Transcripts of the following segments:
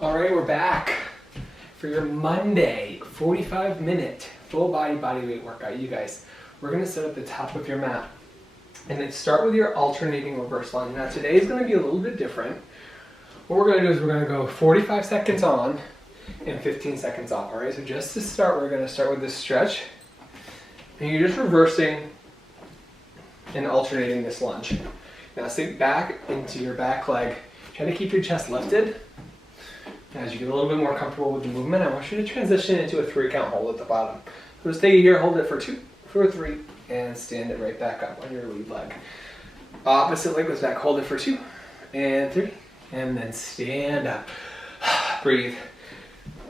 All right, we're back for your Monday 45-minute full body weight workout. You guys, we're gonna sit at the top of your mat and then start with your alternating reverse lunge. Now today is gonna be a little bit different. What we're gonna do is we're gonna go 45 seconds on and 15 seconds off. All right, so just to start, we're gonna start with this stretch. And you're just reversing and alternating this lunge. Now sink back into your back leg. Try to keep your chest lifted. As you get a little bit more comfortable with the movement, I want you to transition into a 3-count hold at the bottom. So stay here, hold it for 2, for 3, and stand it right back up on your lead leg. Opposite leg goes back, hold it for 2, and 3, and then stand up. Breathe.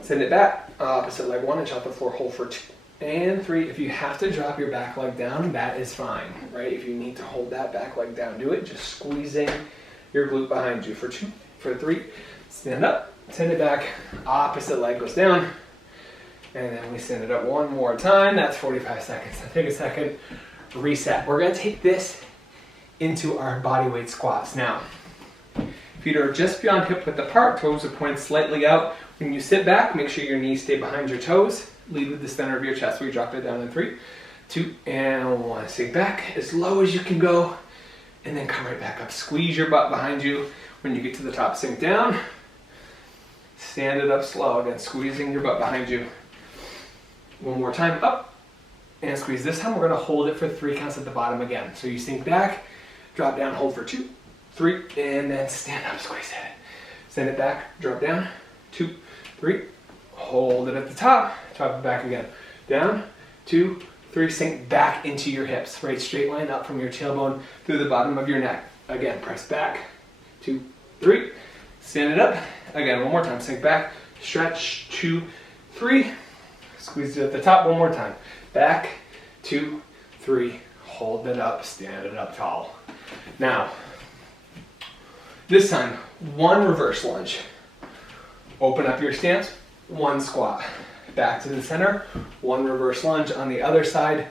Send it back, opposite leg 1, inch off the floor, hold for 2, and 3. If you have to drop your back leg down, that is fine, right? If you need to hold that back leg down, do it. Just squeezing your glute behind you for 2, for 3, stand up. Send it back, opposite leg goes down, and then we send it up one more time. That's 45 seconds. Now take a second, reset. We're gonna take this into our bodyweight squats. Now, feet are just beyond hip width apart, toes are pointed slightly out. When you sit back, make sure your knees stay behind your toes. Lead with the center of your chest. We drop it down in 3, 2, and 1. Sink back as low as you can go, and then come right back up. Squeeze your butt behind you. When you get to the top, sink down. Stand it up slow, again, squeezing your butt behind you. One more time, up, and squeeze. This time we're gonna hold it for 3 counts at the bottom again. So you sink back, drop down, hold for 2, 3, and then stand up, squeeze it. Send it back, drop down, 2, 3, hold it at the top, drop it back again. Down, 2, 3, sink back into your hips, right? Straight line up from your tailbone through the bottom of your neck. Again, press back, 2, 3, stand it up. Again, one more time, sink back, stretch, 2, 3, squeeze it at the top, one more time. Back, 2, 3, hold it up, stand it up tall. Now, this time, 1 reverse lunge. Open up your stance, 1 squat. Back to the center, 1 reverse lunge. On the other side,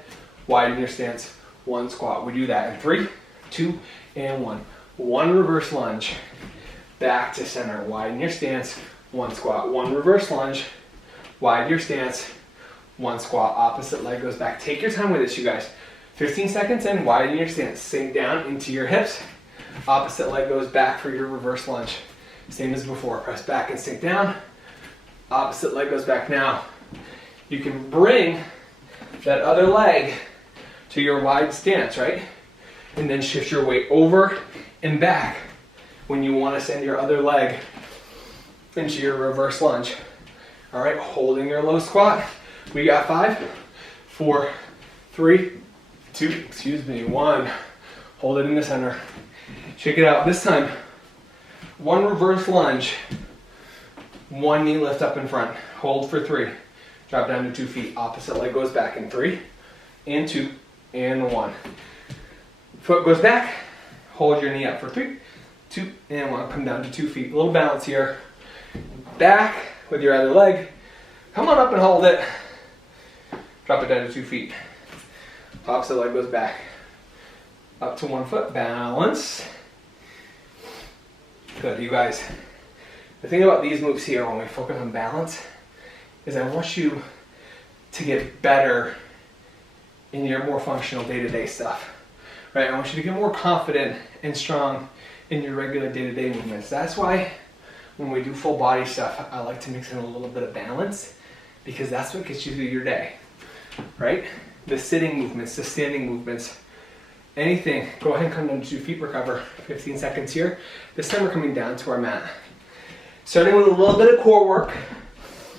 widen your stance, 1 squat. We do that in 3, 2, and 1. 1 reverse lunge. Back to center, widen your stance, 1 squat, 1 reverse lunge, widen your stance, 1 squat, opposite leg goes back. Take your time with this, you guys. 15 seconds in, widen your stance, sink down into your hips, opposite leg goes back for your reverse lunge. Same as before, press back and sink down, opposite leg goes back. Now, you can bring that other leg to your wide stance, right? And then shift your weight over and back when you want to send your other leg into your reverse lunge. All right, holding your low squat. We got 5, 4, 3, 2, 1. Hold it in the center. Shake it out. This time, 1 reverse lunge, 1 knee lift up in front. Hold for 3. Drop down to 2 feet. Opposite leg goes back in 3, and 2, and 1. Foot goes back. Hold your knee up for 3, 2, and 1. Come down to 2 feet. A little balance here. Back with your other leg. Come on up and hold it. Drop it down to 2 feet. Opposite leg goes back. Up to 1 foot. Balance. Good, you guys. The thing about these moves here when we focus on balance is I want you to get better in your more functional day-to-day stuff. Right? I want you to get more confident and strong in your regular day-to-day movements. That's why when we do full body stuff, I like to mix in a little bit of balance because that's what gets you through your day, right? The sitting movements, the standing movements, anything. Go ahead and come down to 2 feet, recover. 15 seconds here. This time we're coming down to our mat. Starting with a little bit of core work.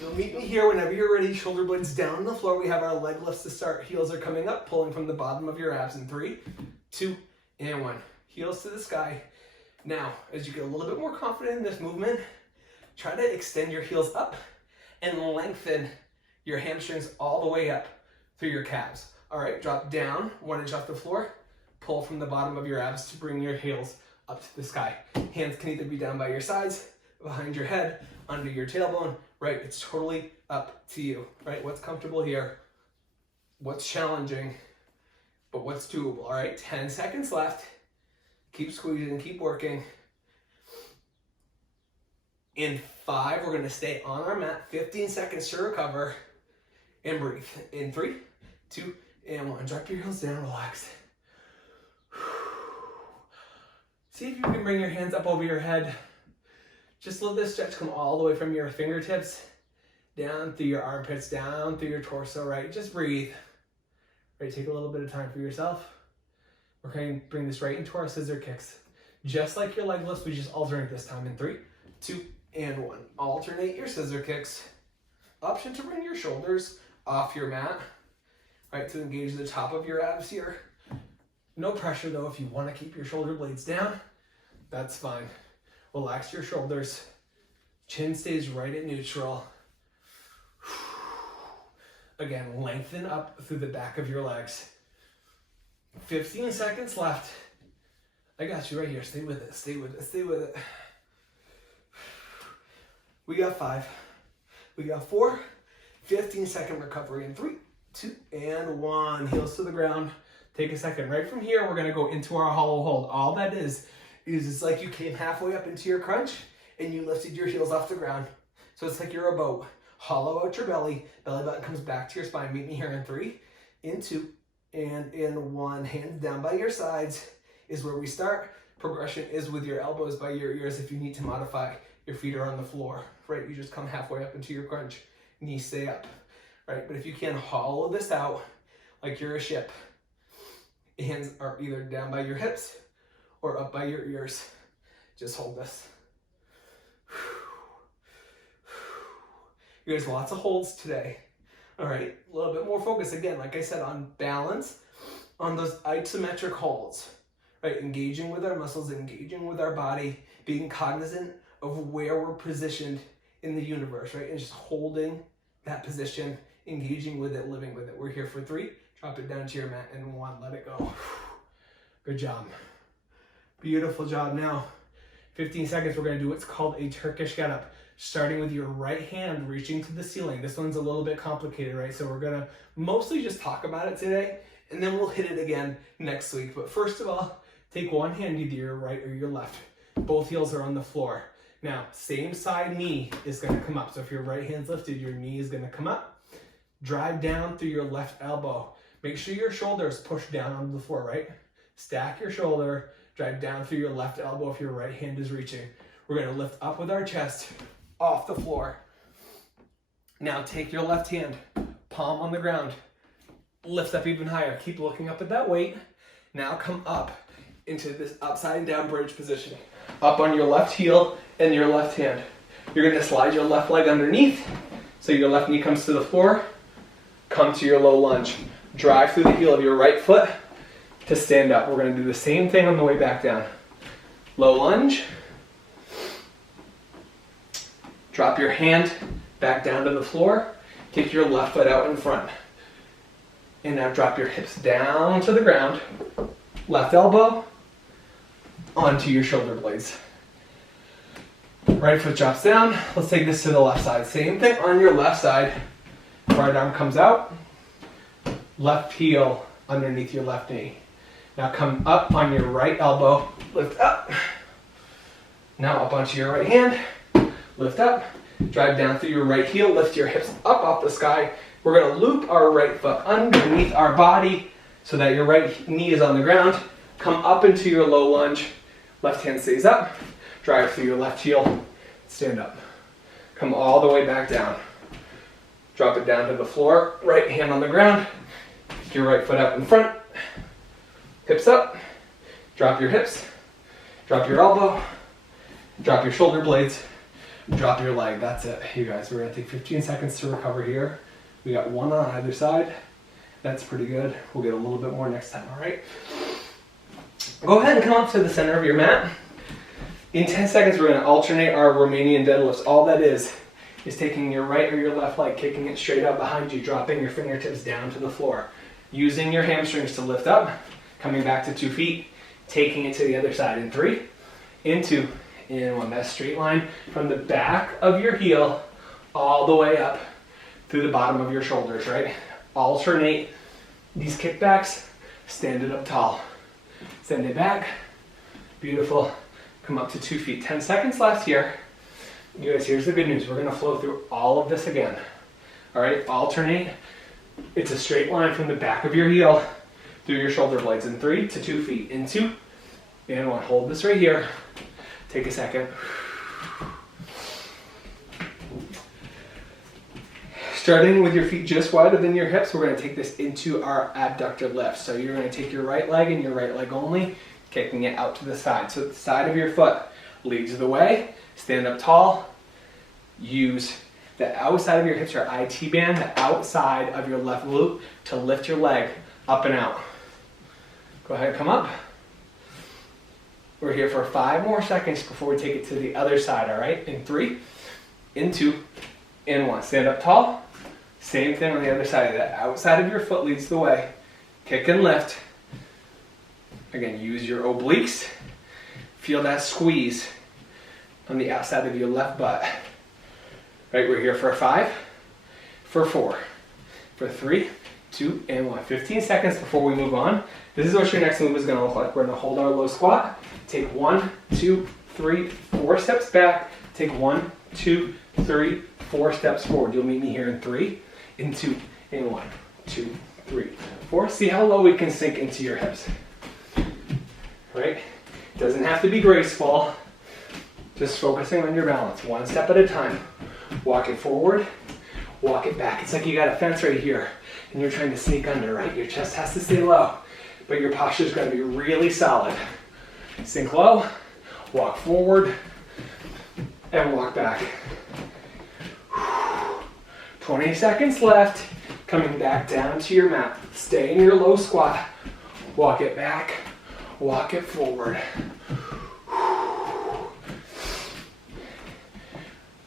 You'll meet me here whenever you're ready. Shoulder blades down on the floor. We have our leg lifts to start. Heels are coming up, pulling from the bottom of your abs in 3, 2, and 1. Heels to the sky. Now, as you get a little bit more confident in this movement, try to extend your heels up and lengthen your hamstrings all the way up through your calves. All right, drop down 1 inch off the floor, pull from the bottom of your abs to bring your heels up to the sky. Hands can either be down by your sides, behind your head, under your tailbone, right? It's totally up to you, right? What's comfortable here, what's challenging, but what's doable, all right? 10 seconds left. Keep squeezing, keep working. In 5. We're gonna stay on our mat, 15 seconds to recover, and breathe. In 3, 2, and 1. Drop your heels down, relax. See if you can bring your hands up over your head. Just let this stretch come all the way from your fingertips, down through your armpits, down through your torso, right? Just breathe. Right, take a little bit of time for yourself. We're going to bring this right into our scissor kicks. Just like your leg lifts, we just alternate this time in 3, 2, and 1. Alternate your scissor kicks. Option to bring your shoulders off your mat, right, to engage the top of your abs here. No pressure though. If you want to keep your shoulder blades down, that's fine. Relax your shoulders. Chin stays right at neutral. Again, lengthen up through the back of your legs. 15 seconds left. I got you right here. Stay with it. Stay with it. Stay with it. We got 5. We got 4. 15-second recovery in 3, 2, and 1. Heels to the ground. Take a second. Right from here, we're going to go into our hollow hold. All that is it's like you came halfway up into your crunch and you lifted your heels off the ground. So it's like you're a boat. Hollow out your belly. Belly button comes back to your spine. Meet me here in 3, in 2, and in 1. Hands down by your sides is where we start. Progression is with your elbows by your ears. If you need to modify, your feet are on the floor, right? You just come halfway up into your crunch. Knees stay up, right? But if you can hollow this out like you're a ship, hands are either down by your hips or up by your ears. Just hold this. There's lots of holds today. All right, a little bit more focus again, like I said, on balance, on those isometric holds, right? Engaging with our muscles, engaging with our body, being cognizant of where we're positioned in the universe, right? And just holding that position, engaging with it, living with it. We're here for 3. Drop it down to your mat, and 1. Let it go. Good job. Beautiful job. Now, 15 seconds, we're going to do what's called a Turkish Getup. Starting with your right hand reaching to the ceiling. This one's a little bit complicated, right? So we're gonna mostly just talk about it today, and then we'll hit it again next week. But first of all, take one hand, either your right or your left. Both heels are on the floor. Now, same side knee is gonna come up. So if your right hand's lifted, your knee is gonna come up. Drive down through your left elbow. Make sure your shoulders push down onto the floor, right? Stack your shoulder, drive down through your left elbow if your right hand is reaching. We're gonna lift up with our chest, off the floor. Now take your left hand, palm on the ground, lift up even higher. Keep looking up at that weight. Now come up into this upside down bridge position. Up on your left heel and your left hand. You're gonna slide your left leg underneath, so your left knee comes to the floor. Come to your low lunge. Drive through the heel of your right foot to stand up. We're gonna do the same thing on the way back down. Low lunge. Drop your hand back down to the floor. Kick your left foot out in front. And now drop your hips down to the ground. Left elbow onto your shoulder blades. Right foot drops down. Let's take this to the left side. Same thing on your left side. Right arm comes out. Left heel underneath your left knee. Now come up on your right elbow. Lift up. Now up onto your right hand. Lift up, drive down through your right heel, lift your hips up off the sky. We're gonna loop our right foot underneath our body so that your right knee is on the ground. Come up into your low lunge, left hand stays up, drive through your left heel, stand up. Come all the way back down. Drop it down to the floor, right hand on the ground, pick your right foot up in front, hips up, drop your hips, drop your elbow, drop your shoulder blades, drop your leg. That's it, you guys. We're gonna take 15 seconds to recover here. We got 1 on either side. That's pretty good. We'll get a little bit more next time, all right? Go ahead and come up to the center of your mat. In 10 seconds, we're gonna alternate our Romanian deadlifts. All that is taking your right or your left leg, kicking it straight out behind you, dropping your fingertips down to the floor, using your hamstrings to lift up, coming back to 2 feet, taking it to the other side in 3, in 2, in 1. That straight line from the back of your heel all the way up through the bottom of your shoulders, right? Alternate these kickbacks, stand it up tall. Send it back, beautiful. Come up to 2 feet. 10 seconds left here. You guys, here's the good news. We're gonna flow through all of this again. All right, alternate. It's a straight line from the back of your heel through your shoulder blades in 3 to 2 feet. In 2 and 1. Hold this right here. Take a second. Starting with your feet just wider than your hips, we're going to take this into our abductor lift. So you're going to take your right leg and your right leg only, kicking it out to the side. So the side of your foot leads the way. Stand up tall. Use the outside of your hips, your IT band, the outside of your left glute to lift your leg up and out. Go ahead, come up. We're here for 5 more seconds before we take it to the other side, all right? In 3, in 2, in 1. Stand up tall. Same thing on the other side. The outside of your foot leads the way. Kick and lift. Again, use your obliques. Feel that squeeze on the outside of your left butt. Right, we're here for 5, for 4, for 3, 2, and 1. 15 seconds before we move on. This is what your next move is going to look like. We're going to hold our low squat. Take 1, 2, 3, 4 steps back. Take 1, 2, 3, 4 steps forward. You'll meet me here in 3, in 2, in 1, 2, 3, 4. See how low we can sink into your hips. Right? It doesn't have to be graceful. Just focusing on your balance. 1 step at a time. Walk it forward, walk it back. It's like you got a fence right here and you're trying to sneak under, right? Your chest has to stay low, but your posture's got to be really solid. Sink low, walk forward, and walk back. 20 seconds left. Coming back down to your mat. Stay in your low squat. Walk it back, walk it forward.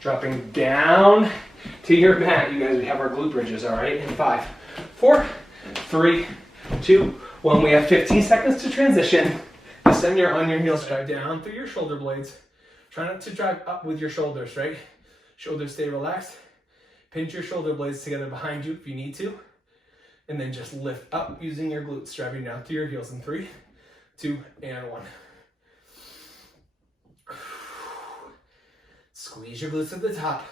Dropping down to your mat. You guys, we have our glute bridges, all right? In 5, 4, 3, 2, 1. We have 15 seconds to transition. Descend on your heels. Drive down through your shoulder blades. Try not to drive up with your shoulders, right? Shoulders stay relaxed. Pinch your shoulder blades together behind you if you need to. And then just lift up using your glutes, driving down through your heels in 3, 2, and 1. Squeeze your glutes to the top.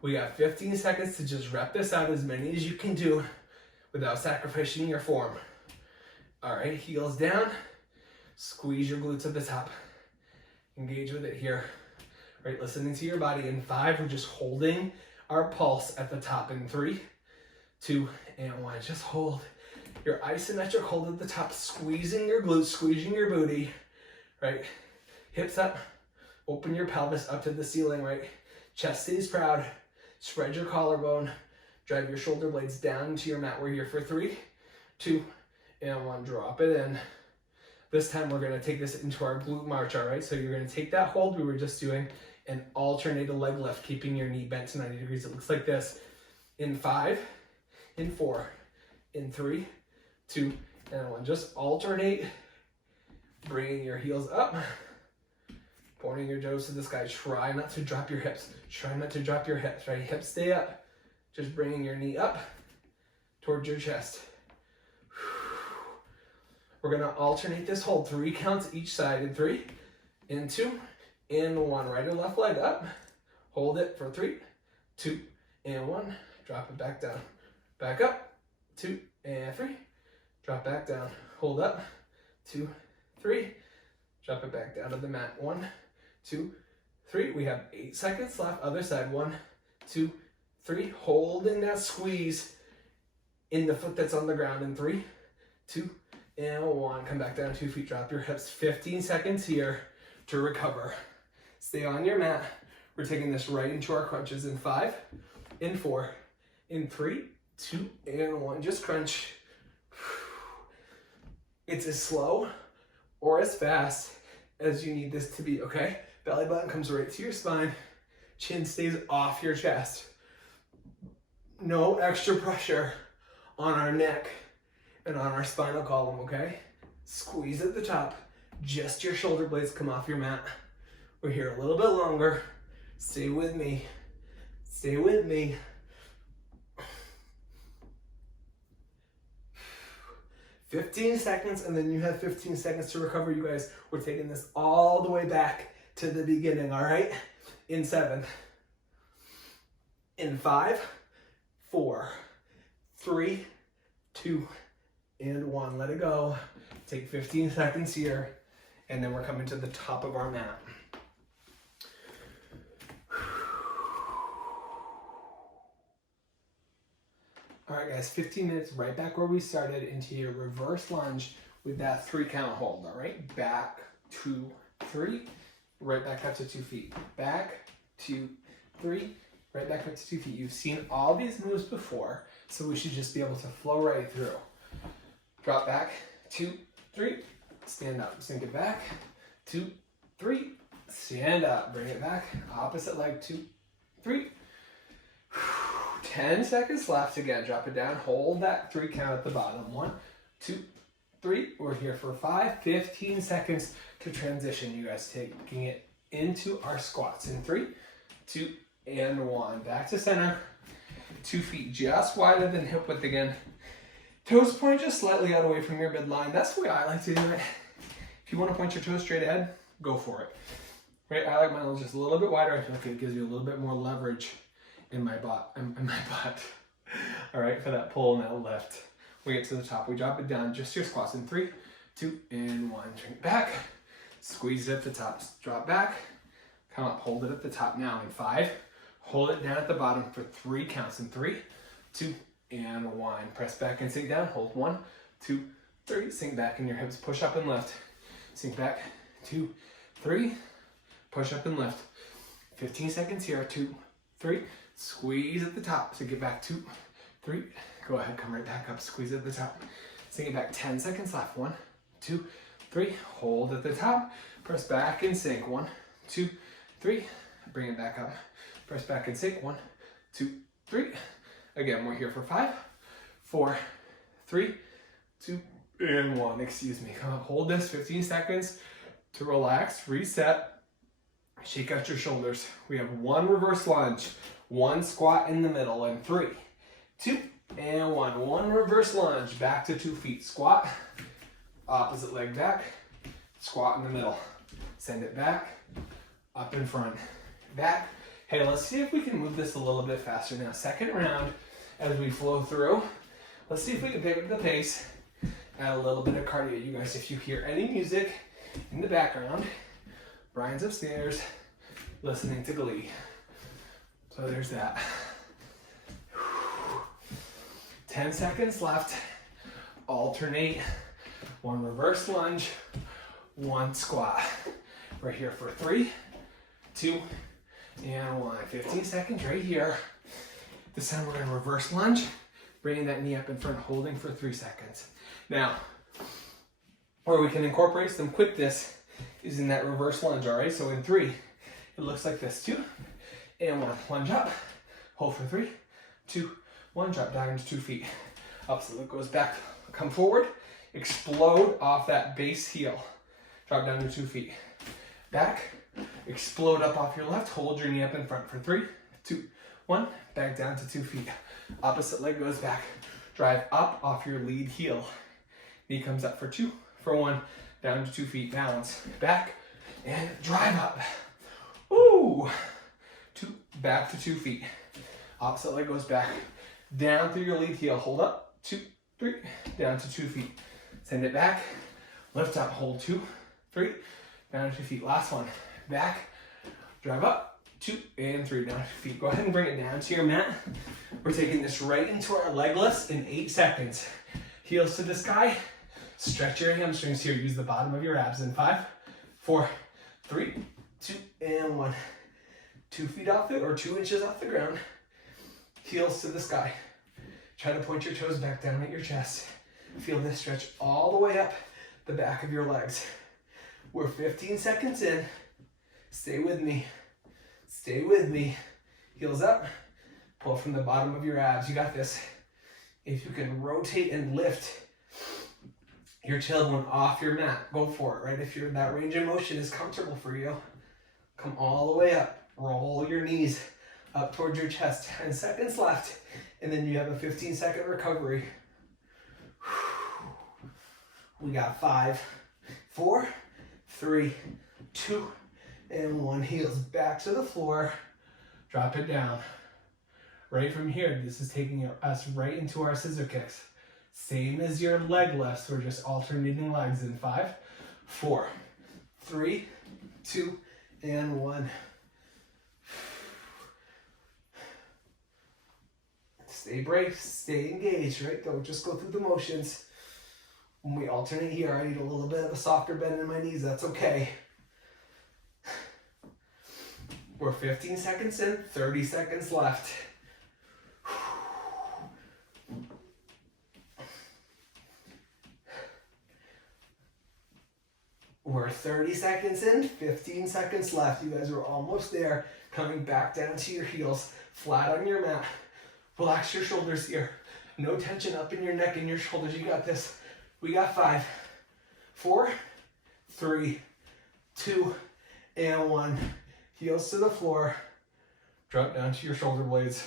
We got 15 seconds to just rep this out as many as you can do without sacrificing your form. All right, heels down. Squeeze your glutes to the top. Engage with it here. All right, listening to your body. In 5, we're just holding our pulse at the top in 3, 2, and 1. Just hold your isometric hold at the top, squeezing your glutes, squeezing your booty, right? Hips up. Open your pelvis up to the ceiling, right? Chest stays proud. Spread your collarbone. Drive your shoulder blades down into your mat. We're here for 3, 2, and 1. Drop it in. This time we're going to take this into our glute march, all right? So you're going to take that hold we were just doing and alternate a leg lift, keeping your knee bent to 90 degrees. It looks like this. In 5, in 4, in 3, 2, and 1. Just alternate, bringing your heels up. Pointing your toes to the sky. Try not to drop your hips. Try not to drop your hips, right? Hips stay up. Just bringing your knee up towards your chest. We're going to alternate this hold. 3 counts each side. In 3, in 2, in 1. Right or left leg up. Hold it for 3, 2, and 1. Drop it back down. Back up. 2, and 3. Drop back down. Hold up. 2, 3. Drop it back down to the mat. 1, 2, 3. We have 8 seconds left. Other side. 1, 2, 3. Holding that squeeze in the foot that's on the ground. In 3, 2, and 1. Come back down 2 feet. Drop your hips. 15 seconds here to recover. Stay on your mat. We're taking this right into our crunches. In 5, in 4, in 3, 2, and 1. Just crunch. It's as slow or as fast as you need this to be, okay? Belly button comes right to your spine. Chin stays off your chest. No extra pressure on our neck and on our spinal column, okay? Squeeze at the top. Just your shoulder blades come off your mat. We're here a little bit longer. Stay with me. Stay with me. 15 seconds, and then you have 15 seconds to recover, you guys. We're taking this all the way back to the beginning, all right? in 7, in 5, 4, 3, 2, and 1. Let it go. Take 15 seconds here, and then we're coming to the top of our mat. All right, guys, 15 minutes right back where we started into your reverse lunge with that 3 count hold. All right, back, 2, 3, right back up to 2 feet. Back, 2, 3, right back up to 2 feet. You've seen all these moves before, so we should just be able to flow right through. Drop back, 2, 3, stand up, sink it back, 2, 3, stand up, bring it back, opposite leg, 2, 3. 10 seconds left. Again, drop it down, hold that 3 count at the bottom. 1, 2, 3. We're here for 5, 15 seconds to transition. You guys taking it into our squats in 3, 2, and 1. Back to center. 2 feet just wider than hip width again. Toes point just slightly out away from your midline. That's the way I like to do it. If you want to point your toes straight ahead, go for it. Right? I like mine just a little bit wider. I feel like it gives you a little bit more leverage in my butt. All right, for that pull and that lift. We get to the top. We drop it down. Just your squats in 3, 2, and 1. Drink back. Squeeze it at the top. Drop back. Come up. Hold it at the top now in 5. Hold it down at the bottom for 3 counts in 3, 2, and 1. Press back and sink down. Hold 1, 2, 3. Sink back in your hips. Push up and lift. Sink back. 2, 3. Push up and lift. 15 seconds here. 2, 3. Squeeze at the top. Sink it back. 2, 3. Go ahead. Come right back up. Squeeze at the top. Sink it back. 10 seconds left. 1, 2, 3. Hold at the top. Press back and sink. 1, 2, 3. Bring it back up. Press back and sink. 1, 2, 3. Again, we're here for 5, 4, 3, 2, and 1. Excuse me. Come up. Hold this 15 seconds to relax, reset, shake out your shoulders. We have 1 reverse lunge, 1 squat in the middle, and 3, 2, and 1. 1 reverse lunge, back to 2 feet. Squat, opposite leg back, squat in the middle. Send it back, up in front, back. Hey, let's see if we can move this a little bit faster now. Second round, as we flow through, let's see if we can pick up the pace, add a little bit of cardio. You guys, if you hear any music in the background, Brian's upstairs listening to Glee. So there's that. 10 seconds left. Alternate. 1 reverse lunge, 1 squat. We're here for 3, 2, and 1. 15 seconds right here. This time we're going to reverse lunge, bringing that knee up in front, holding for 3 seconds. Now, where we can incorporate some quickness is in that reverse lunge, all right? So in 3, it looks like this. 2, and 1. Lunge up, hold for 3, 2, 1. Drop down to 2 feet. Up so it goes back. Come forward, explode off that base heel. Drop down to 2 feet. Back, explode up off your left. Hold your knee up in front for 3, 2, 1. Back down to 2 feet. Opposite leg goes back. Drive up off your lead heel. Knee comes up for 2, for 1. Down to 2 feet. Balance. Back and drive up. Ooh. 2. Back to 2 feet. Opposite leg goes back. Down through your lead heel. Hold up. 2, 3. Down to 2 feet. Send it back. Lift up. Hold 2, 3. Down to 2 feet. Last one. Back. Drive up. 2 and 3. Down to 2 feet. Go ahead and bring it down to your mat. We're taking this right into our leg lifts in 8 seconds. Heels to the sky. Stretch your hamstrings here. Use the bottom of your abs in 5, 4, 3, 2, and 1. 2 feet off it or 2 inches off the ground. Heels to the sky. Try to point your toes back down at your chest. Feel this stretch all the way up the back of your legs. We're 15 seconds in. Stay with me. Stay with me. Heels up. Pull from the bottom of your abs. You got this. If you can rotate and lift your tailbone off your mat, go for it, right? If that range of motion is comfortable for you, come all the way up. Roll your knees up towards your chest. 10 seconds left. And then you have a 15-second recovery. We got 5, 4, 3, 2, and 1. Heels back to the floor. Drop it down. Right from here, this is taking us right into our scissor kicks. Same as your leg lifts, we're just alternating legs in 5, 4, 3, 2, and 1. Stay brave, stay engaged, right? Don't just go through the motions. When we alternate here, I need a little bit of a softer bend in my knees, that's okay. We're 15 seconds in, 30 seconds left. We're 30 seconds in, 15 seconds left. You guys are almost there. Coming back down to your heels, flat on your mat. Relax your shoulders here. No tension up in your neck and your shoulders. You got this. We got 5, 4, 3, 2, and 1. Heels to the floor. Drop down to your shoulder blades.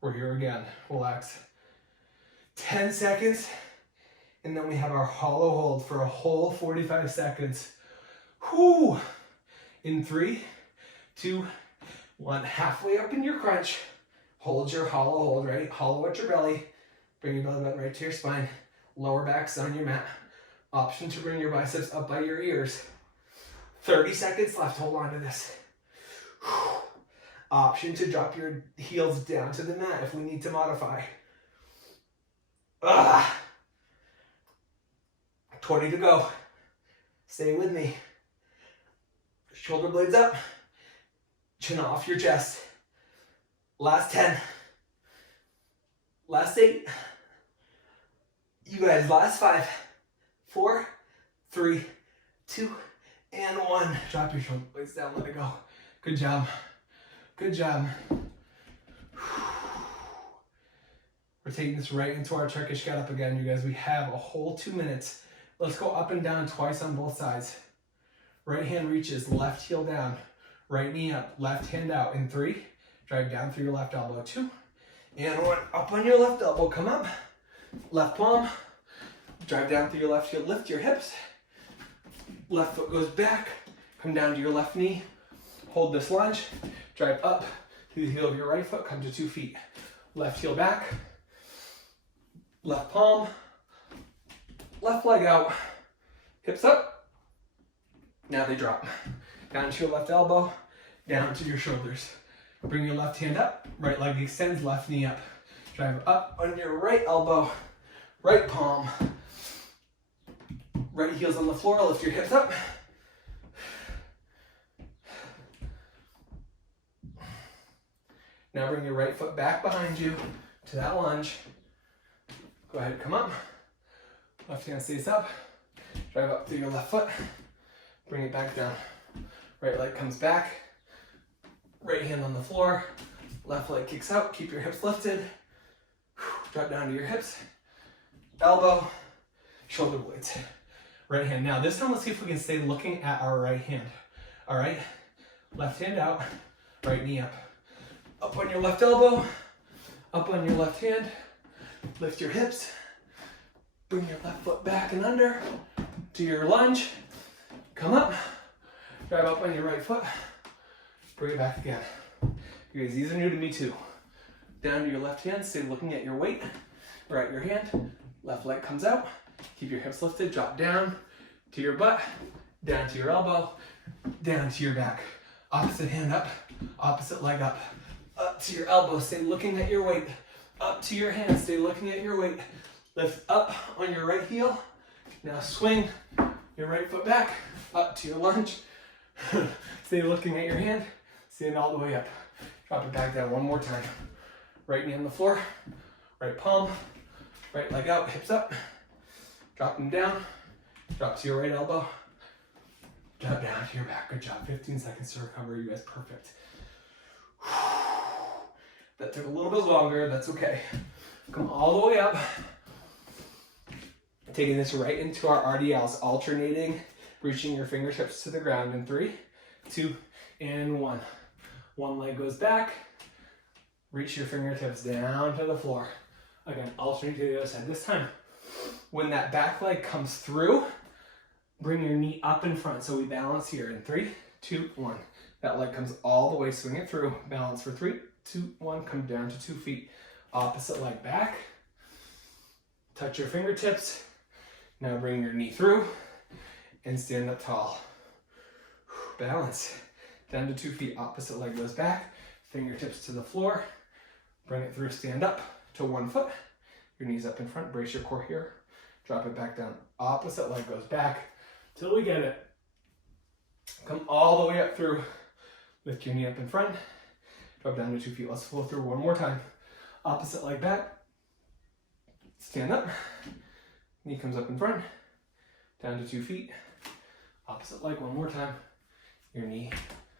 We're here again. Relax. 10 seconds. And then we have our hollow hold for a whole 45 seconds. Whoo! In 3, 2, 1. Halfway up in your crunch. Hold your hollow hold, right? Hollow at your belly. Bring your belly button right to your spine. Lower back's on your mat. Option to bring your biceps up by your ears. 30 seconds left. Hold on to this. Option to drop your heels down to the mat if we need to modify. 20 to go. Stay with me. Shoulder blades up. Chin off your chest. Last 10. Last 8. You guys, last 5, 4, 3, 2, and 1. Drop your shoulder blades down, let it go. Good job. Good job. We're taking this right into our Turkish Getup again, you guys. We have a whole 2 minutes. Let's go up and down twice on both sides. Right hand reaches, left heel down. Right knee up, left hand out. In 3, drive down through your left elbow. 2, and 1. Up on your left elbow, come up. Left palm, drive down through your left heel, lift your hips. Left foot goes back, come down to your left knee. Hold this lunge, drive up through the heel of your right foot, come to 2 feet. Left heel back, left palm, left leg out, hips up. Now they drop. Down to your left elbow, down to your shoulders. Bring your left hand up, right leg extends, left knee up. Drive up on your right elbow, right palm. Right heel's on the floor, lift your hips up. Now bring your right foot back behind you to that lunge. Go ahead, come up. Left hand stays up. Drive up through your left foot. Bring it back down. Right leg comes back. Right hand on the floor. Left leg kicks out. Keep your hips lifted. Drop down to your hips. Elbow, shoulder blades. Right hand. Now this time let's see if we can stay looking at our right hand. All right. Left hand out. Right knee up. Up on your left elbow. Up on your left hand. Lift your hips. Bring your left foot back and under to your lunge. Come up. Drive up on your right foot. Bring it back again. You guys, these are new to me too. Down to your left hand, stay looking at your weight. Right your hand, left leg comes out. Keep your hips lifted, drop down to your butt, down to your elbow, down to your back. Opposite hand up, opposite leg up. Up to your elbow, stay looking at your weight. Up to your hand, stay looking at your weight. Lift up on your right heel. Now swing your right foot back, up to your lunge. Stay looking at your hand, stand all the way up. Drop it back down one more time. Right knee on the floor, right palm, right leg out, hips up. Drop them down, drop to your right elbow. Drop down to your back, good job. 15 seconds to recover, you guys, perfect. That took a little bit longer, that's okay. Come all the way up. Taking this right into our RDLs, alternating, reaching your fingertips to the ground in 3, 2, and 1. One leg goes back, reach your fingertips down to the floor. Again, alternate to the other side. This time, when that back leg comes through, bring your knee up in front. So we balance here in 3, 2, 1. That leg comes all the way, swing it through, balance for 3, 2, 1, come down to 2 feet. Opposite leg back. Touch your fingertips. Now bring your knee through and stand up tall. Balance. Down to 2 feet, opposite leg goes back. Fingertips to the floor. Bring it through, stand up to 1 foot. Your knees up in front, brace your core here. Drop it back down. Opposite leg goes back till we get it. Come all the way up through. Lift your knee up in front. Drop down to 2 feet. Let's flow through one more time. Opposite leg back. Stand up. Knee comes up in front. Down to 2 feet. Opposite leg one more time. Your knee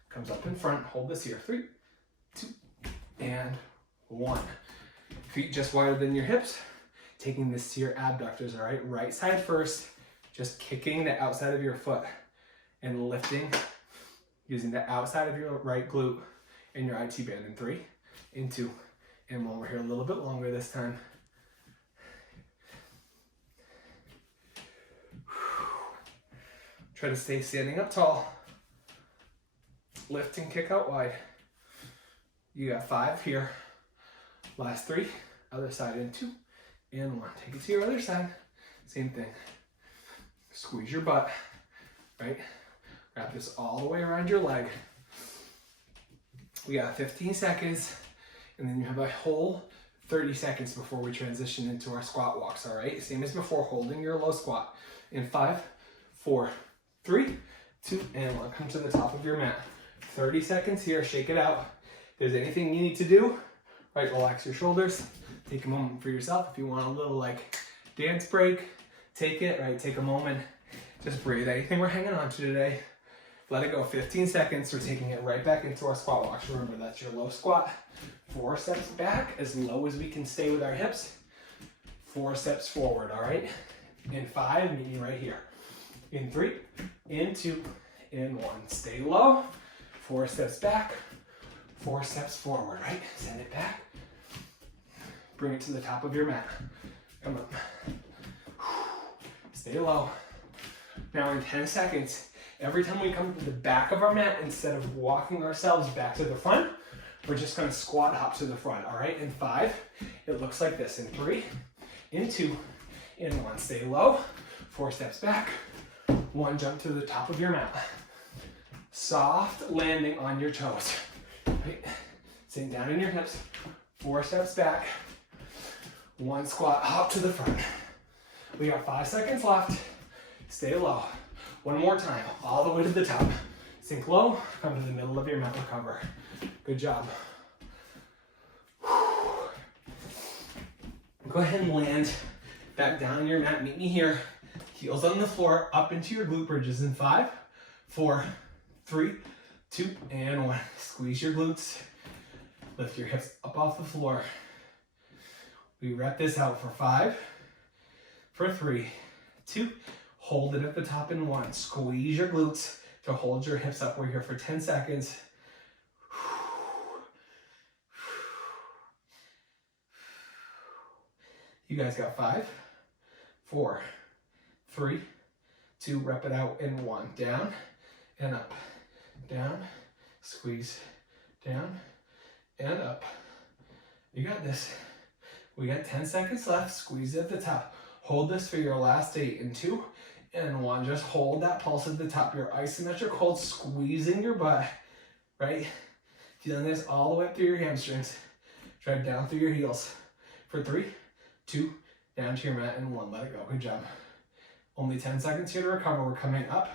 comes up in front. Hold this here. 3, 2, and 1. Feet just wider than your hips. Taking this to your abductors, all right? Right side first. Just kicking the outside of your foot and lifting using the outside of your right glute and your IT band in 3, in 2, and 1. We're here a little bit longer this time. Try to stay standing up tall. Lift and kick out wide. You got 5 here. Last 3. Other side in 2 and 1. Take it to your other side. Same thing. Squeeze your butt. Right? Wrap this all the way around your leg. We got 15 seconds. And then you have a whole 30 seconds before we transition into our squat walks. All right? Same as before, holding your low squat. In 5, 4, 3, 2, and 1. Come to the top of your mat. 30 seconds here. Shake it out. If there's anything you need to do, right, relax your shoulders. Take a moment for yourself. If you want a little like dance break, take it, right? Take a moment. Just breathe. Anything we're hanging on to today, let it go. 15 seconds. We're taking it right back into our squat walks. Remember, that's your low squat. 4 steps back, as low as we can stay with our hips. 4 steps forward, all right? In 5, meet me right here. In 3, in 2, in 1. Stay low. 4 steps back, 4 steps forward, right? Send it back. Bring it to the top of your mat. Come up. Stay low. Now in 10 seconds, every time we come to the back of our mat, instead of walking ourselves back to the front, we're just gonna squat hop to the front, all right? In 5, it looks like this. In 3, in 2, in 1. Stay low. 4 steps back. 1 jump to the top of your mat. Soft landing on your toes. Right? Sink down in your hips. 4 steps back. 1 squat, hop to the front. We got 5 seconds left. Stay low. 1 more time, all the way to the top. Sink low, come to the middle of your mat, recover. Good job. Go ahead and land back down on your mat. Meet me here. Heels on the floor, up into your glute bridges in 5, 4, 3, 2, and 1. Squeeze your glutes. Lift your hips up off the floor. We rep this out for 5, for 3, 2, hold it at the top in 1. Squeeze your glutes to hold your hips up. We're here for 10 seconds. You guys got 5, 4, 3, 2, rep it out in 1. Down and up, down, squeeze, down and up. You got this. We got 10 seconds left. Squeeze at the top. Hold this for your last 8 in 2 and 1. Just hold that pulse at the top. Your isometric hold, squeezing your butt, right? Feeling this all the way up through your hamstrings. Drive down through your heels. For 3, 2, down to your mat, and 1. Let it go. Good job. Only 10 seconds here to recover. We're coming up,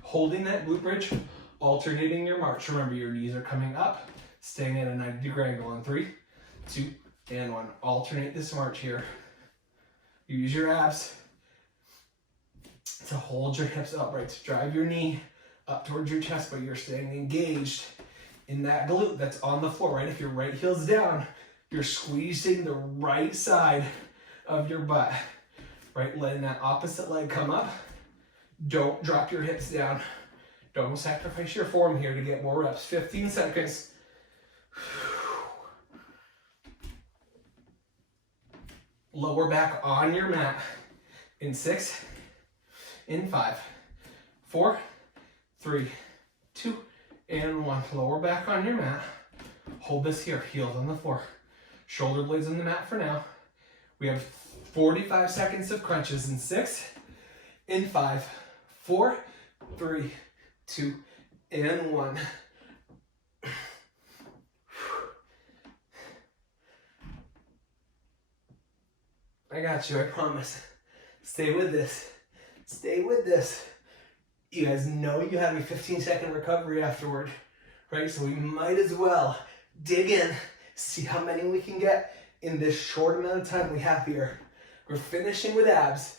holding that glute bridge, alternating your march. Remember, your knees are coming up, staying at a 90-degree angle in 3, 2, and 1. Alternate this march here. Use your abs to hold your hips upright, to drive your knee up towards your chest, but you're staying engaged in that glute that's on the floor, right? If your right heel's down, you're squeezing the right side of your butt, right? Letting that opposite leg come up. Don't drop your hips down. Don't sacrifice your form here to get more reps. 15 seconds. Lower back on your mat in 6, in 5, 4, 3, 2, and 1. Lower back on your mat. Hold this here, heels on the floor. Shoulder blades on the mat for now. We have 45 seconds of crunches in 6, in 5, 4, 3, 2, and 1. I got you, I promise. Stay with this. Stay with this. You guys know you have a 15-second recovery afterward, right? So we might as well dig in, see how many we can get in this short amount of time we have here. We're finishing with abs.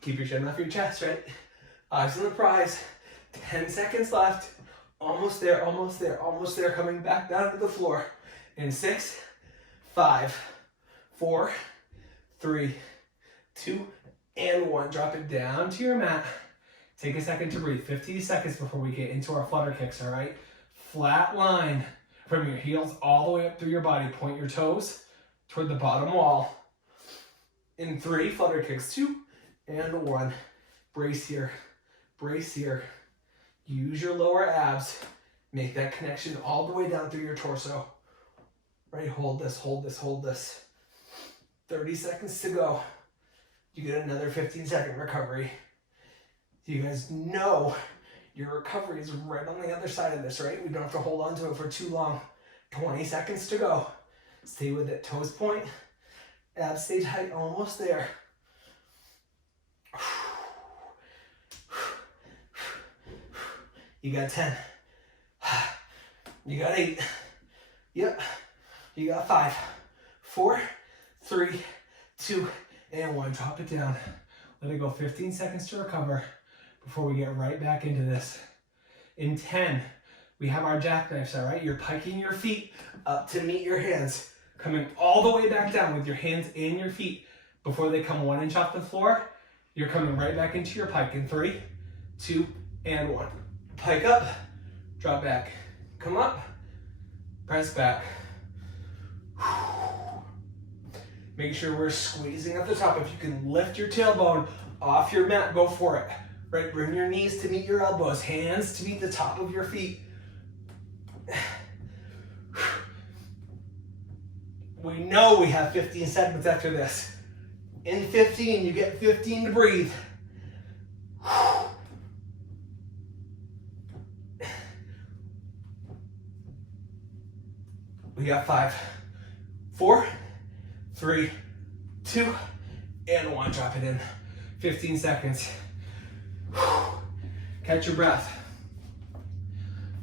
Keep your chin off your chest, right? Eyes on the prize. 10 seconds left. Almost there, almost there, almost there. Coming back down to the floor. In 6, 5, 4, 3, 2, and 1. Drop it down to your mat. Take a second to breathe. 15 seconds before we get into our flutter kicks, all right? Flat line from your heels all the way up through your body. Point your toes toward the bottom wall. In 3, flutter kicks. 2, and 1. Brace here. Brace here. Use your lower abs. Make that connection all the way down through your torso. Right, hold this, hold this, hold this. 30 seconds to go. You get another 15-second recovery. You guys know your recovery is right on the other side of this, right? We don't have to hold on to it for too long. 20 seconds to go. Stay with it. Toes point. Abs stay tight. Almost there. You got 10. You got 8. Yep. You got 5, 4, 3, 2, and 1. Drop it down. Let it go 15 seconds to recover before we get right back into this. In 10, we have our jackknives, all right? You're piking your feet up to meet your hands. Coming all the way back down with your hands and your feet. Before they come 1 inch off the floor, you're coming right back into your pike in 3, 2, and 1. Pike up, drop back. Come up, press back. Make sure we're squeezing at the top. If you can lift your tailbone off your mat, go for it. Right, bring your knees to meet your elbows, hands to meet the top of your feet. We know we have 15 seconds after this. In 15, you get 15 to breathe. We got 5, 4, 3, 2, and 1. Drop it in. 15 seconds. Catch your breath.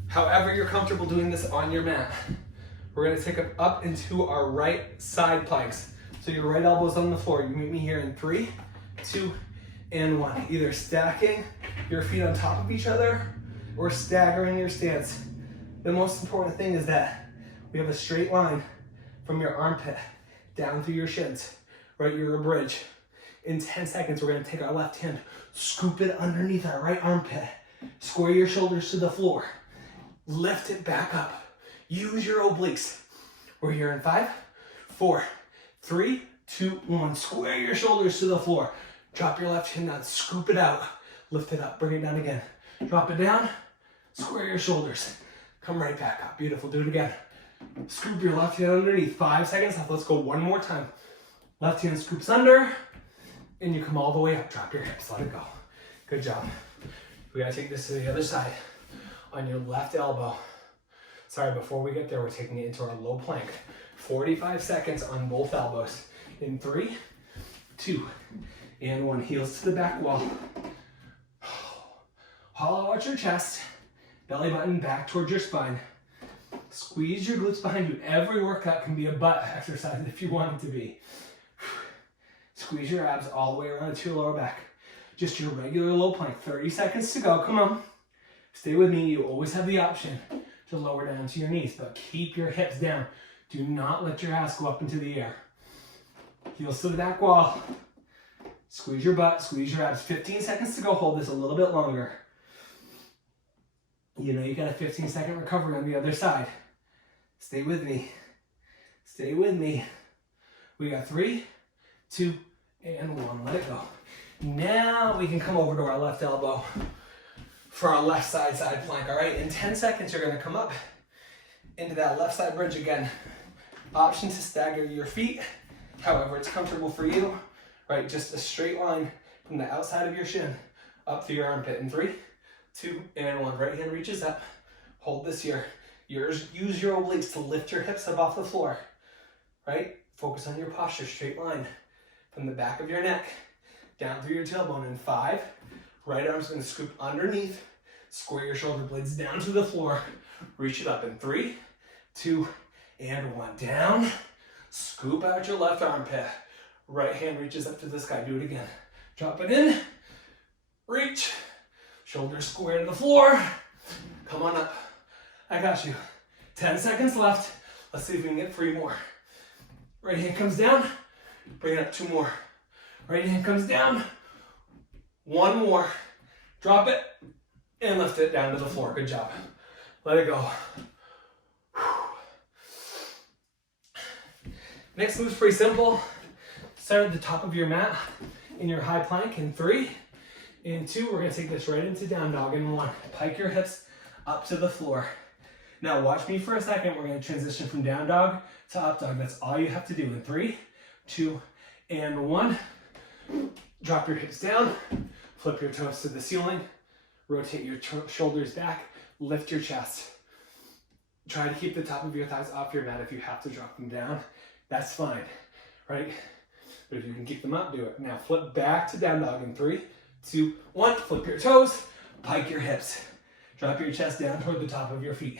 However you're comfortable doing this on your mat. We're going to take it up into our right side planks. So your right elbow's on the floor. You meet me here in 3, 2, and 1. Either stacking your feet on top of each other or staggering your stance. The most important thing is that we have a straight line from your armpit down through your shins, right? You're a bridge. In 10 seconds, we're gonna take our left hand, scoop it underneath our right armpit, square your shoulders to the floor, lift it back up. Use your obliques. We're here in 5, 4, 3, 2, 1. Square your shoulders to the floor. Drop your left hand down, scoop it out, lift it up, bring it down again. Drop it down, square your shoulders. Come right back up, beautiful, do it again. Scoop your left hand underneath. 5 seconds left. Let's go one more time. Left hand scoops under, and you come all the way up. Drop your hips. Let it go. Good job. We gotta take this to the other side. On your left elbow. Sorry, before we get there, we're taking it into our low plank. 45 seconds on both elbows. In 3, 2, and 1. Heels to the back wall. Hollow out your chest. Belly button back towards your spine. Squeeze your glutes behind you. Every workout can be a butt exercise if you want it to be. Squeeze your abs all the way around to your lower back. Just your regular low plank. 30 seconds to go. Come on. Stay with me. You always have the option to lower down to your knees, but keep your hips down. Do not let your ass go up into the air. Heels to the back wall. Squeeze your butt. Squeeze your abs. 15 seconds to go. Hold this a little bit longer. You know you got a 15-second recovery on the other side. Stay with me. Stay with me. We got 3, 2, and 1. Let it go. Now we can come over to our left elbow for our left side plank, all right? In 10 seconds, you're gonna come up into that left side bridge again. Option to stagger your feet, however it's comfortable for you, right? Just a straight line from the outside of your shin up through your armpit in 3, 2, and 1. Right hand reaches up. Hold this here. Use your obliques to lift your hips up off the floor, right? Focus on your posture, straight line from the back of your neck down through your tailbone in 5. Right arm's gonna scoop underneath. Square your shoulder blades down to the floor. Reach it up in 3, 2, and 1. Down. Scoop out your left armpit. Right hand reaches up to the sky. Do it again. Drop it in. Reach. Shoulders square to the floor. Come on up. I got you. 10 seconds left. Let's see if we can get 3 more. Right hand comes down. Bring it up 2 more. Right hand comes down. 1 more. Drop it and lift it down to the floor. Good job. Let it go. Next move's pretty simple. Start at the top of your mat in your high plank in 3. In 2, we're gonna take this right into down dog in 1. Pike your hips up to the floor. Now watch me for a second. We're gonna transition from down dog to up dog. That's all you have to do in 3, 2, and 1. Drop your hips down. Flip your toes to the ceiling. Rotate your shoulders back. Lift your chest. Try to keep the top of your thighs off your mat. If you have to drop them down, that's fine, right? But if you can keep them up, do it. Now flip back to down dog in 3, 2, 1. Flip your toes, pike your hips. Drop your chest down toward the top of your feet.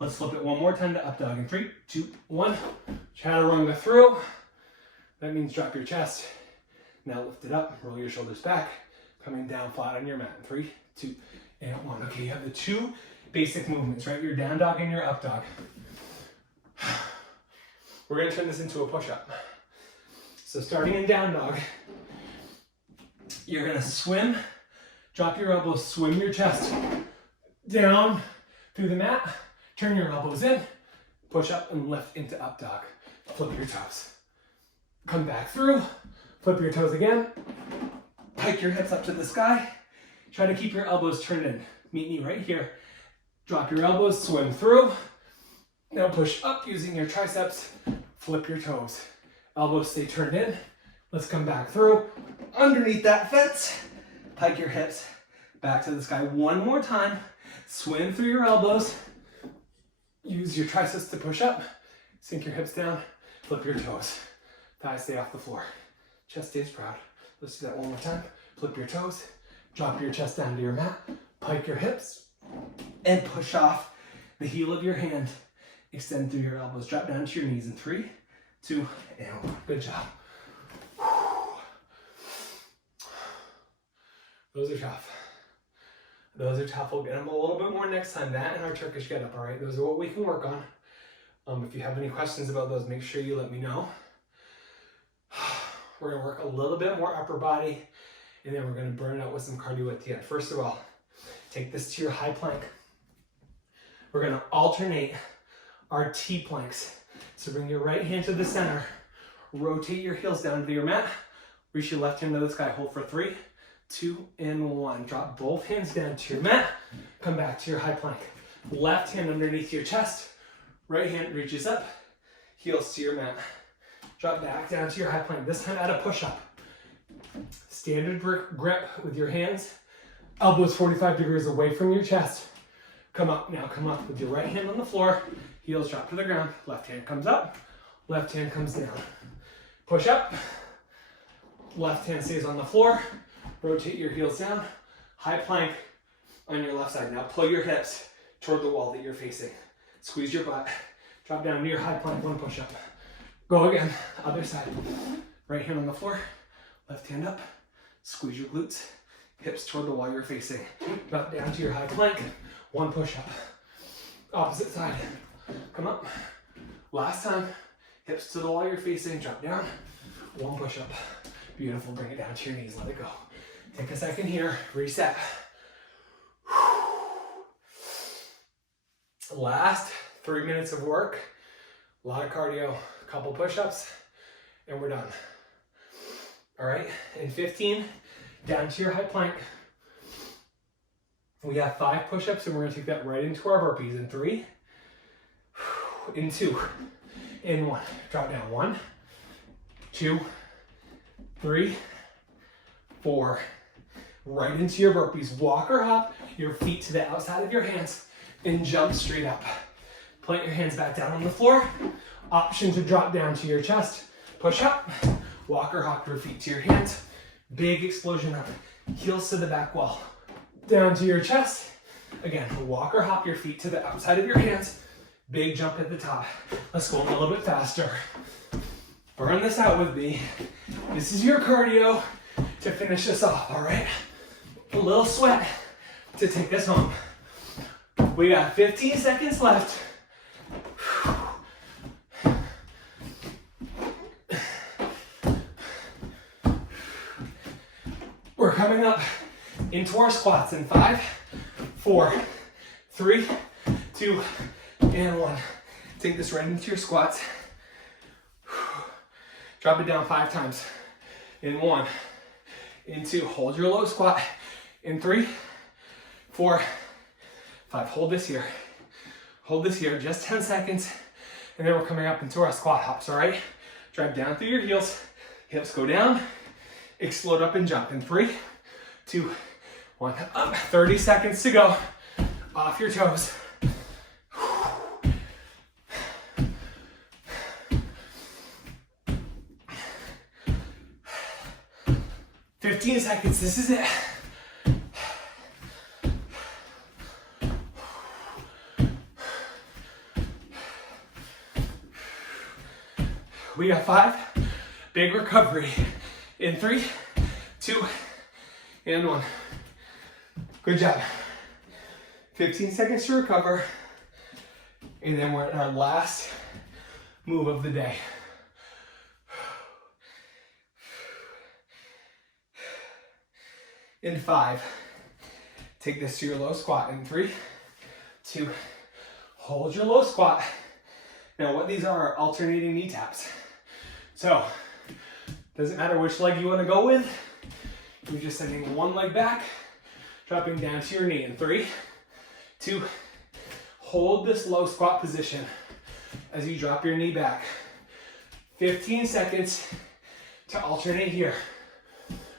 Let's flip it one more time to up dog in 3, 2, 1. Chaturanga through. That means drop your chest. Now lift it up, roll your shoulders back, coming down flat on your mat in 3, 2, and 1. Okay, you have the 2 basic movements, right? Your down dog and your up dog. We're gonna turn this into a push-up. So starting in down dog, you're gonna swim, drop your elbows, swim your chest down through the mat, turn your elbows in, push up and lift into up dog. Flip your toes. Come back through, flip your toes again, pike your hips up to the sky, try to keep your elbows turned in. Meet me right here. Drop your elbows, swim through. Now push up using your triceps, flip your toes. Elbows stay turned in. Let's come back through. Underneath that fence, pike your hips back to the sky. One more time. Swim through your elbows. Use your triceps to push up. Sink your hips down, flip your toes. Thighs stay off the floor. Chest stays proud. Let's do that one more time. Flip your toes, drop your chest down to your mat, pike your hips, and push off the heel of your hand. Extend through your elbows, drop down to your knees in 3, 2, and 1. Good job. Those are tough. Those are tough. We'll get them a little bit more next time. That and our Turkish Getup, all right? Those are what we can work on. If you have any questions about those, make sure you let me know. We're gonna work a little bit more upper body, and then we're gonna burn it out with some cardio at the end. First of all, take this to your high plank. We're gonna alternate our T planks. So bring your right hand to the center, rotate your heels down to your mat, reach your left hand to the sky, hold for 3, 2, and 1. Drop both hands down to your mat, come back to your high plank. Left hand underneath your chest, right hand reaches up, heels to your mat. Drop back down to your high plank, this time at a push-up. Standard grip with your hands, elbows 45 degrees away from your chest. Come up, now come up with your right hand on the floor, heels drop to the ground, left hand comes up, left hand comes down. Push up, left hand stays on the floor, rotate your heels down, high plank on your left side. Now pull your hips toward the wall that you're facing. Squeeze your butt, drop down to your high plank, 1 push-up. Go again, other side. Right hand on the floor, left hand up, squeeze your glutes, hips toward the wall you're facing. Drop down to your high plank, 1 push-up. Opposite side, come up. Last time, hips to the wall you're facing, drop down, 1 push-up. Beautiful, bring it down to your knees, let it go. Take a second here, reset. Last 3 minutes of work, a lot of cardio, a couple push-ups, and we're done. All right, in 15, down to your high plank. We have 5 push-ups, and we're gonna take that right into our burpees. In 3, in 2, in 1. Drop down. 1, 2, 3, 4. Right into your burpees. Walk or hop your feet to the outside of your hands and jump straight up. Plant your hands back down on the floor. Option to drop down to your chest. Push up. Walk or hop your feet to your hands. Big explosion up. Heels to the back wall. Down to your chest. Again, walk or hop your feet to the outside of your hands. Big jump at the top. Let's go a little bit faster. Burn this out with me. This is your cardio to finish this off, all right? A little sweat to take us home. We got 15 seconds left. We're coming up into our squats in 5, 4, 3, 2, and 1. Take this right into your squats. Drop it down 5 times. In 1, in 2, hold your low squat. In 3, 4, 5, hold this here. Hold this here, just 10 seconds. And then we're coming up into our squat hops, all right? Drive down through your heels. Hips go down, explode up and jump. In 3, 2, 1, up. 30 seconds to go. Off your toes. 15 seconds, this is it. We got 5, big recovery. In 3, 2, and 1. Good job. 15 seconds to recover. And then we're at our last move of the day. In 5, take this to your low squat. In 3, 2, hold your low squat. Now what these are alternating knee taps. So, doesn't matter which leg you want to go with. You're just sending one leg back, dropping down to your knee. In 3, 2, hold this low squat position as you drop your knee back. 15 seconds to alternate here.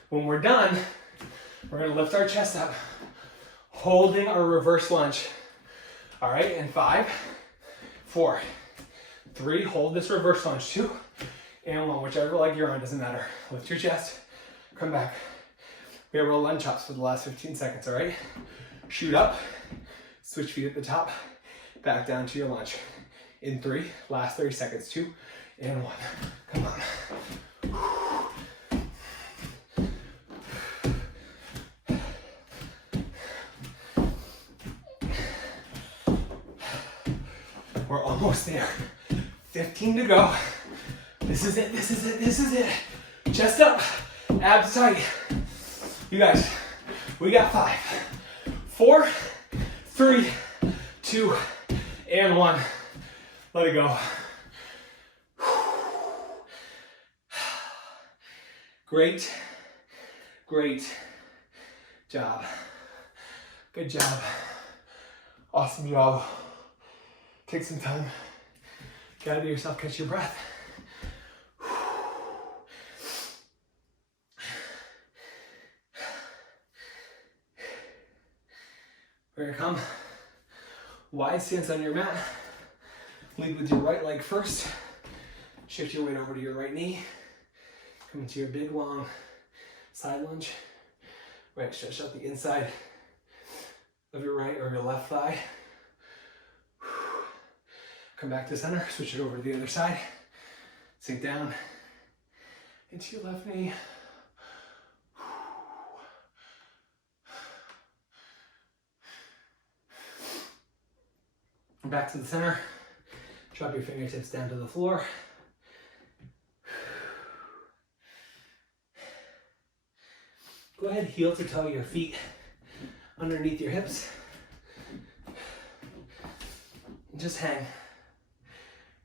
When we're done, we're going to lift our chest up, holding our reverse lunge. All right, in 5, 4, 3, hold this reverse lunge. 2, and 1, whichever leg you're on, doesn't matter. Lift your chest, come back. We have our lunge chops for the last 15 seconds, all right? Shoot up, switch feet at the top, back down to your lunge. In 3, last 30 seconds. 2, and 1. Come on. We're almost there. 15 to go. This is it, this is it, this is it. Chest up, abs tight. You guys, we got 5, 4, 3, 2, and 1. Let it go. Great, great job. Good job. Awesome job. Take some time. Gather yourself, catch your breath. We're gonna come. Wide stance on your mat. Lead with your right leg first. Shift your weight over to your right knee. Come into your big long side lunge. Right, stretch out the inside of your right or your left thigh. Come back to center, switch it over to the other side. Sink down into your left knee. Back to the center. Drop your fingertips down to the floor. Go ahead, heel to toe your feet underneath your hips. Just hang.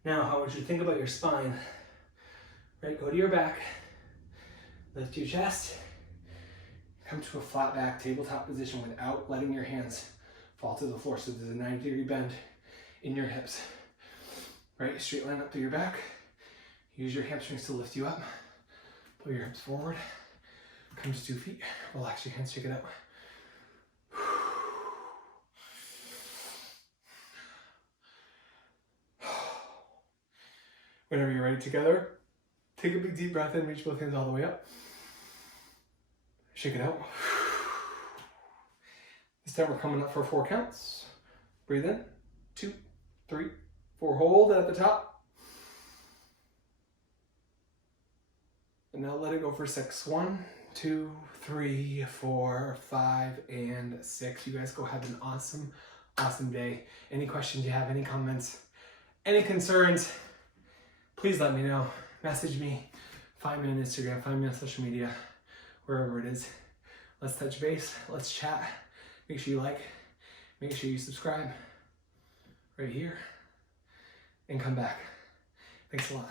Now, I want you to think about your spine. Right, go to your back. Lift your chest. Come to a flat back tabletop position without letting your hands fall to the floor. So there's a 90-degree bend in your hips. Right, straight line up through your back. Use your hamstrings to lift you up. Pull your hips forward. Come to 2 feet. Relax your hands, check it out. Whenever you're ready together, take a big deep breath in, reach both hands all the way up. Shake it out. This time we're coming up for 4 counts. Breathe in, 2, 3, 4. Hold it at the top. And now let it go for 6. 1, 2, 3, 4, 5, and 6. You guys go have an awesome, awesome day. Any questions you have, any comments, any concerns, please let me know. Message me, find me on Instagram, find me on social media, wherever it is. Let's touch base, let's chat. Make sure you like, make sure you subscribe right here, and come back. Thanks a lot.